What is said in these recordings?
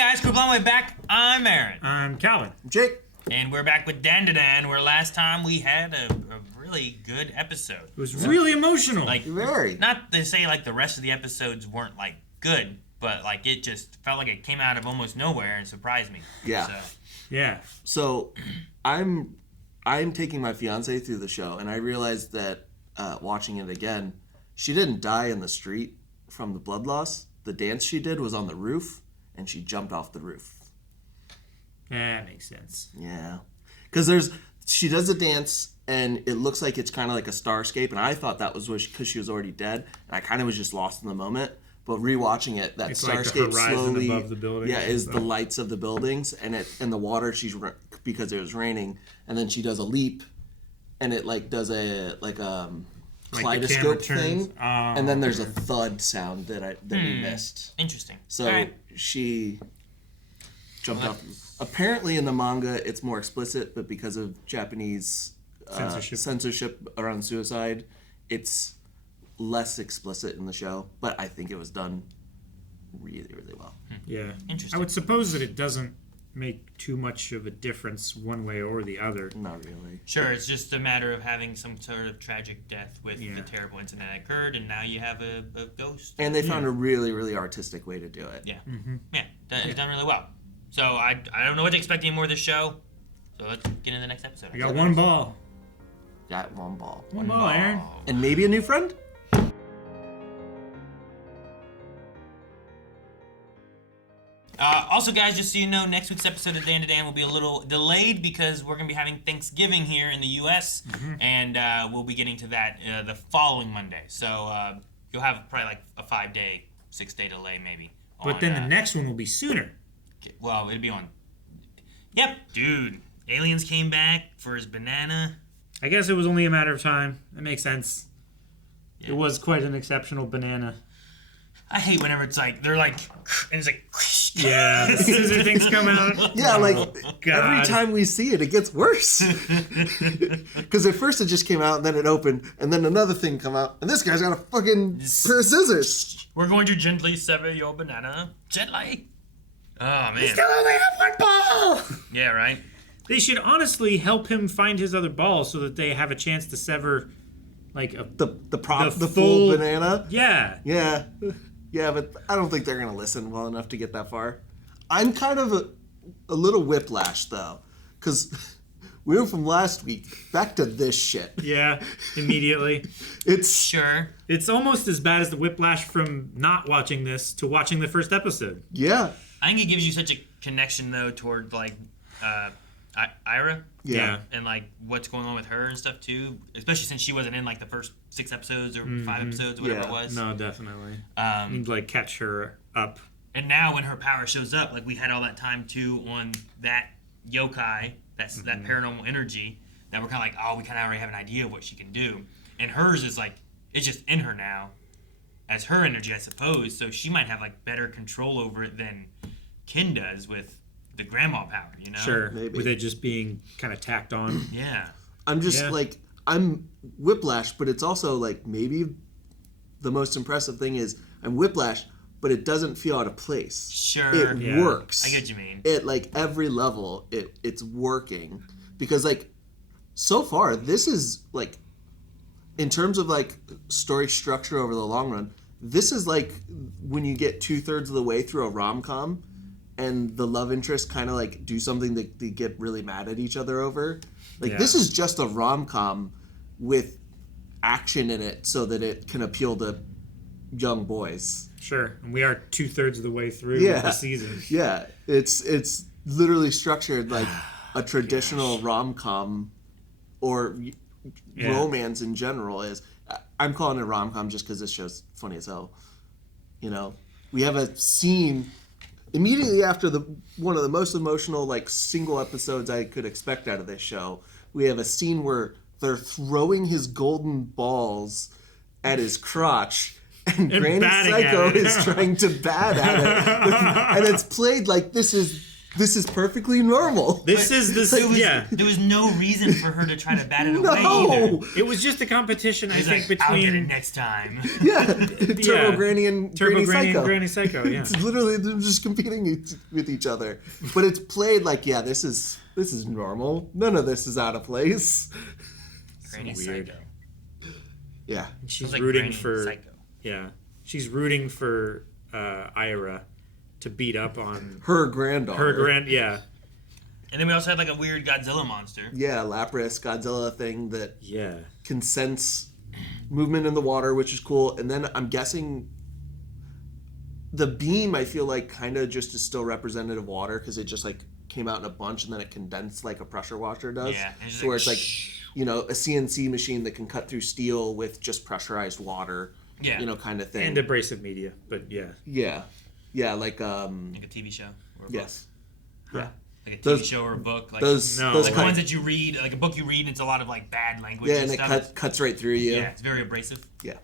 guys, Crew Blown Way back. I'm Aaron. I'm Calvin. Jake. And we're back with Dandadan, where last time we had a really good episode. It was really emotional. Like, Very. not to say like the rest of the episodes weren't like good, but like it just felt like it came out of almost nowhere and surprised me. Yeah. Yeah. So I'm taking my fiance through the show, and I realized that watching it again, she didn't die in the street from the blood loss. The dance she did was on the roof, and she jumped off the roof. That makes sense. Yeah. Because she does a dance, and it looks like it's kind of like a starscape, and I thought that was because she was already dead, and I kind of was just lost in the moment. But rewatching it, that it's starscape like the horizon slowly, above the buildings. yeah, is the lights of the buildings, and the water. Because it was raining, and then she does a leap, and it like does a kaleidoscope thing, and then there's a thud sound that we missed. Interesting. So she jumped off. Apparently, in the manga, it's more explicit, but because of Japanese censorship around suicide, it's less explicit in the show. But I think it was done really, really well. Yeah. Interesting. I would suppose that it doesn't make too much of a difference one way or the other. Not really. Sure, it's just a matter of having some sort of tragic death with the terrible incident that occurred, and now you have a ghost. And they found a really, really artistic way to do it. Yeah. Mm-hmm. Yeah, it's done really well. So I don't know what to expect anymore of this show. So let's get into the next episode. I got one ball. Got one ball. One ball, Aaron. And maybe a new friend? Also, guys, just so you know, next week's episode of Dandadan will be a little delayed because we're going to be having Thanksgiving here in the U.S., and we'll be getting to that the following Monday. So you'll have probably like a 5-day, 6-day delay maybe. But then the next one will be sooner. Well, it'll be on... Yep, dude. Aliens came back for his banana. I guess it was only a matter of time. That makes sense. Yeah. It was quite an exceptional banana. I hate whenever it's like, they're like, and it's like... Yeah, the scissor things come out. Yeah, like, God. every time we see it, it gets worse. Because at first it just came out, and then it opened, and then another thing come out, and this guy's got a fucking pair of scissors. We're going to gently sever your banana. Gently. Oh, man. We still only have one ball! Yeah, right? They should honestly help him find his other ball so that they have a chance to sever, like, the full banana. Yeah. Yeah. Yeah, but I don't think they're going to listen well enough to get that far. I'm kind of a little whiplash, though, because we went from last week back to this shit. Yeah, immediately. Sure. It's almost as bad as the whiplash from not watching this to watching the first episode. Yeah. I think it gives you such a connection, though, toward, like, Aira. Yeah. And, like, what's going on with her and stuff, too. Especially since she wasn't in, like, the first 6 episodes or 5 episodes, whatever it was. No, definitely. You'd, like, catch her up. And now when her power shows up, like, we had all that time, too, on that yokai, that paranormal energy, that we're kind of like, oh, we kind of already have an idea of what she can do. And hers is, like, it's just in her now as her energy, I suppose. So she might have, like, better control over it than Kin does with the grandma power, you know? Sure, maybe. With it just being kind of tacked on. Yeah. I'm just like, I'm whiplash, but it's also like maybe the most impressive thing is I'm whiplash, but it doesn't feel out of place. Sure. It works. I get what you mean. At like every level, it's working. Because like, so far, this is like, in terms of like story structure over the long run, this is like when you get 2/3 of the way through a rom-com and the love interest kind of like do something that they get really mad at each other over. Like this is just a rom-com with action in it so that it can appeal to young boys. Sure, and we are 2/3 of the way through the season. Yeah, it's literally structured like a traditional rom-com or romance in general is. I'm calling it rom-com just because this show's funny as hell. You know, we have a scene immediately after one of the most emotional like single episodes I could expect out of this show. We have a scene where they're throwing his golden balls at his crotch, and Granny Psycho is trying to bat at it, and it's played like this is this is perfectly normal. This is the There was no reason for her to try to bat it away No. either. It was just a competition, I He's think, like, I'll get it between next time. Yeah, Turbo Granny and Turbo Granny Granny Psycho. and Granny Psycho. Yeah. It's literally them just competing with each other, but it's played like, yeah, this is normal. None of this is out of place. Granny weird. Psycho. Yeah, She's Sounds like rooting Granny for Psycho. she's rooting for Aira to beat up on her granddaughter. And then we also had like a weird Godzilla monster. Yeah, Lapras Godzilla thing that Yeah. can sense movement in the water, which is cool. And then I'm guessing the beam, I feel like, kind of just is still representative of water because it just like came out in a bunch and then it condensed like a pressure washer does. Yeah, it's just so where like, it's like, you know, a CNC machine that can cut through steel with just pressurized water. Yeah. You know, kind of thing. And abrasive media, but yeah. Yeah. Yeah, like like a TV show. Or a yes. Huh. Yeah. Like a TV Those- show or a book. Like, Those No. those like kind ones that you read, like a book you read, and it's a lot of like bad language yeah, and and it stuff. cuts right through you. Yeah, it's very abrasive. Yeah.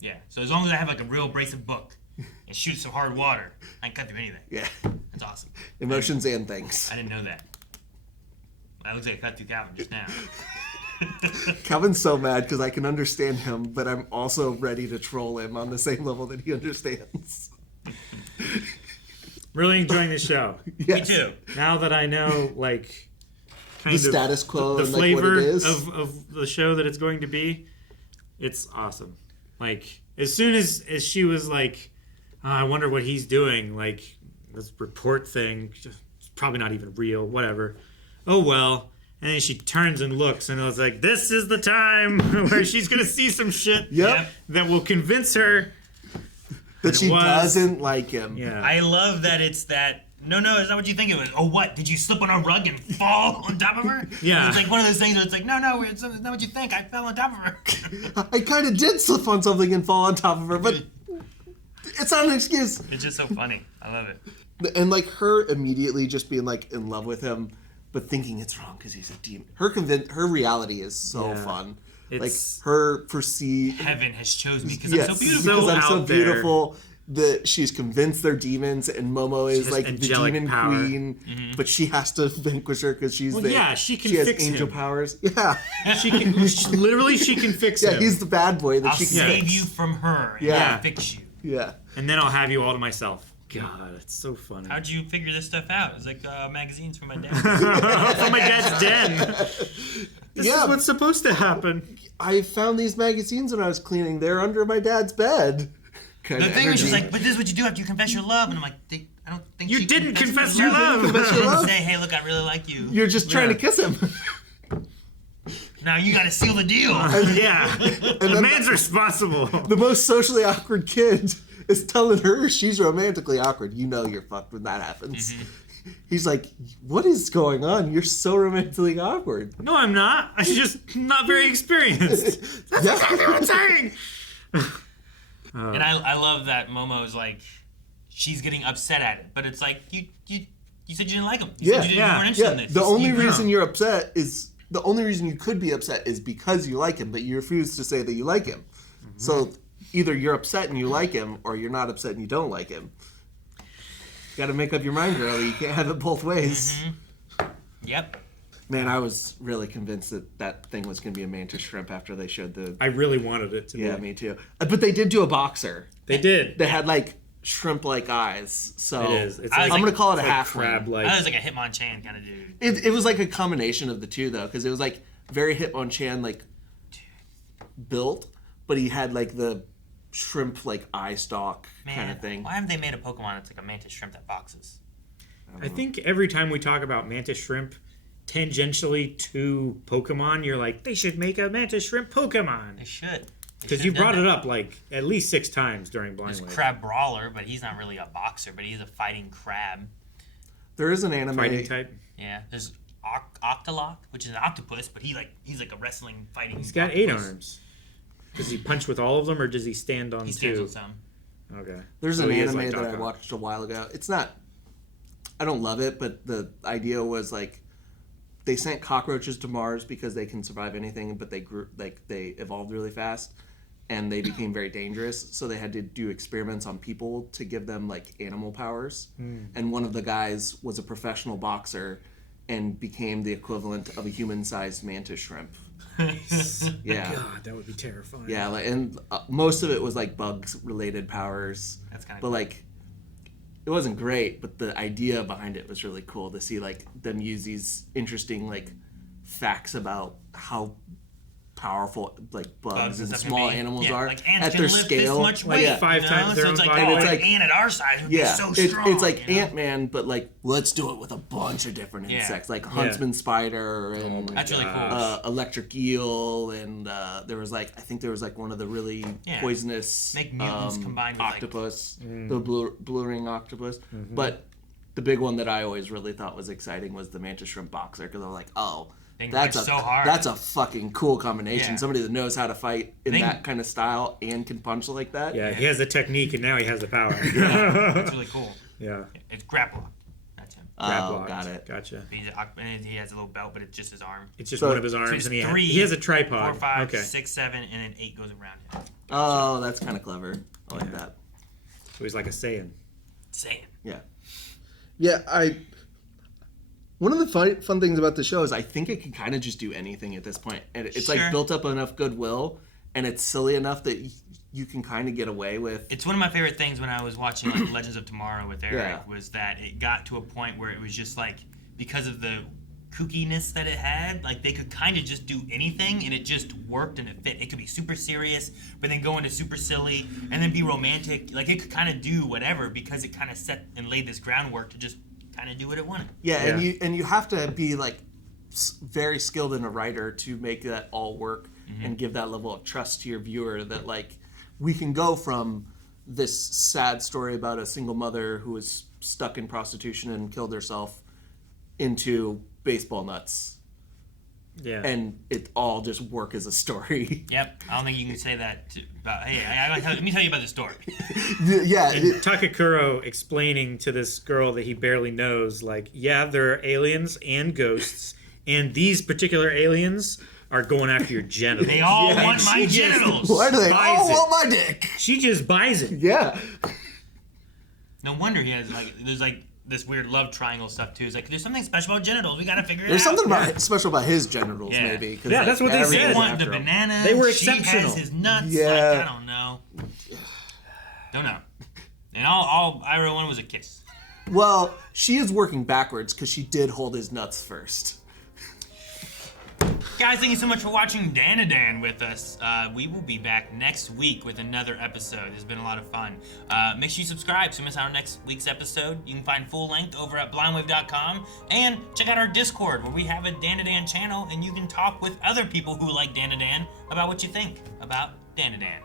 Yeah. So as long as I have like a real abrasive book and shoot some hard water, I can cut through anything. Yeah. That's awesome. Emotions and things. I didn't know that. That looks like I cut through Calvin just now. Calvin's so mad because I can understand him, but I'm also ready to troll him on the same level that he understands. Really enjoying the show. Yes. Me too. Now that I know, like, kind The of status quo the and, like, what flavor it is. of the show that it's going to be, it's awesome. Like, as soon as she was like, "Oh, I wonder what he's doing," like, this report thing, just, it's probably not even real, whatever. Oh, well. And then she turns and looks, and I was like, this is the time where she's going to see some shit Yep. that will convince her That she was- doesn't like him. Yeah. I love that it's that. No, it's not what you think it was. Oh, what? Did you slip on a rug and fall on top of her? Yeah. It's like one of those things where it's like, no, it's not what you think. I fell on top of her. I kind of did slip on something and fall on top of her, but it's not an excuse. It's just so funny. I love it. And like her immediately just being like in love with him, but thinking it's wrong because he's a demon. Her reality is so Yeah. fun. It's- like her perceive. Heaven has chosen me because Yes, I'm so beautiful. because I'm so out there. beautiful. That she's convinced they're demons, and Momo is has like the angelic demon power. queen, but she has to vanquish her because she's Well, the yeah, she can she has fix angel him. powers. Yeah, She can literally she can fix yeah, him. he's the bad boy that I'll she can save fix. you from her and Yeah. I'll fix you. Yeah, And then I'll have you all to myself. God, it's so funny. How'd you figure this stuff out? It's like magazines from my dad. From my dad's den. This Yeah. is what's supposed to happen. I found these magazines when I was cleaning. They're under my dad's bed. Kind The of thing is, she's energy. like, but this is what you do after you confess your love. And I'm like, I don't think You she didn't confess confessed your her love. Confess your love? Say, hey, look, I really like you. You're just trying Yeah. to kiss him. Now you got to seal the deal. Yeah. The man's responsible. The most socially awkward kid is telling her she's romantically awkward. You know you're fucked when that happens. He's like, what is going on? You're so romantically awkward. No, I'm not. I'm just not very experienced. That's Yeah. exactly what I'm saying. And I love that Momo's like, she's getting upset at it, but it's like you said you didn't like him. You said you Yeah, weren't interested Yeah, in this. the only You- reason you're upset is the only reason you could be upset is because you like him, but you refuse to say that you like him. So either you're upset and you like him, or you're not upset and you don't like him. You got to make up your mind, girl. You can't have it both ways. Yep. Man, I was really convinced that that thing was going to be a mantis shrimp after they showed the. I really wanted it to Yeah, be. me too. But they did do a boxer. They did. They had like shrimp-like eyes. So It is. It's I I'm was going to call it a like half crab crab. I like. was like a Hitmonchan kind of dude. It was like a combination of the two though, because it was like very Hitmonchan like built, but he had like the shrimp like eye stalk Man, kind of thing. why haven't they made a Pokemon that's like a mantis shrimp that boxes? I think every time we talk about mantis shrimp, tangentially to Pokemon, you're like, they should make a mantis shrimp Pokemon. They should. Because you brought it up like at least 6 times during Blind There's Wave. Crab Brawler, but he's not really a boxer, but he's a fighting crab. There is an anime. Fighting type. Yeah. There's Octolock, which is an octopus, but he's like a wrestling fighting. He's got 8 arms. Does he punch with all of them, or does he stand on He 2? stands on some. Okay. There's So an he is anime like that Doc I Ock. watched a while ago. It's not. I don't love it, but the idea was like they sent cockroaches to Mars because they can survive anything, but they grew like they evolved really fast. and they became very dangerous. So they had to do experiments on people to give them like animal powers. And one of the guys was a professional boxer and became the equivalent of a human-sized mantis shrimp. Yeah. God, that would be terrifying. Yeah, like, and most of it was like bugs-related powers. That's kind of But like, it wasn't great, but the idea behind it was really cool to see like them use these interesting like facts about how powerful like bugs and stuff small can be. animals Yeah, are like ants at can their lift scale. this much weight, Like 5 times their so own it's like, body. oh, It's an like- ant at our size would Yeah, be so strong. it's like you know? Ant-Man, but like let's do it with a bunch of different Yeah. insects, like huntsman spider and That's really cool. electric eel, and there was like one of the really Yeah. poisonous Make mutants combined with, like- octopus, the blue ring octopus. But the big one that I always really thought was exciting was the mantis shrimp boxer, because I'm like, oh. They can That's fight a so hard. That's a fucking cool combination. Yeah. Somebody that knows how to fight in They- that kind of style and can punch like that. Yeah, he has the technique and now he has the power. That's really cool. Yeah. It's grapple. That's him. Grab Oh, locked. got it. Gotcha. And he has a little belt, but it's just his arm. It's just So- one of his So arms, he's and he, 3, he has a tripod. 4, 5, okay. 6, 7, and then 8 goes around him. Oh, that's kind of clever. I like that. So he's like a Saiyan. Saying. Yeah. Yeah, one of the fun things about the show is I think it can kind of just do anything at this point. And it's Sure. like built up enough goodwill, and it's silly enough that you can kind of get away with. It's one of my favorite things when I was watching like Legends of Tomorrow with Eric Yeah. was that it got to a point where it was just like, because of the kookiness that it had, like they could kind of just do anything and it just worked and it fit. It could be super serious, but then go into super silly and then be romantic. Like it could kind of do whatever because it kind of set and laid this groundwork to just kind of do what it wanted. Yeah, Yeah. and you have to be like very skilled in a writer to make that all work and give that level of trust to your viewer that like we can go from this sad story about a single mother who was stuck in prostitution and killed herself into baseball nuts, Yeah. and it all just work as a story. Yep. I don't think you can say that about, hey, let me tell you about the story. Yeah, And Takakuro explaining to this girl that he barely knows, like, yeah, there are aliens and ghosts, and these particular aliens are going after your genitals. They all Yeah, want and my she just genitals. why do they buys all it. want my dick? She just buys it. Yeah, No wonder he has like, there's like this weird love triangle stuff too. It's like, there's something special about genitals. We gotta figure it there's out. something special about his genitals, Yeah. maybe. 'cause, Yeah, like, that's what they everything's said. They want the after him. banana. They were She has exceptional. his nuts. Yeah. Like, I don't know. Don't know. And all Aira wanted was a kiss. Well, she is working backwards because she did hold his nuts first. Guys, thank you so much for watching Dandadan with us. We will be back next week with another episode. It's been a lot of fun. Make sure you subscribe so you miss out on next week's episode. You can find full length over at blindwave.com and check out our Discord where we have a Dandadan channel and you can talk with other people who like Dandadan about what you think about Dandadan.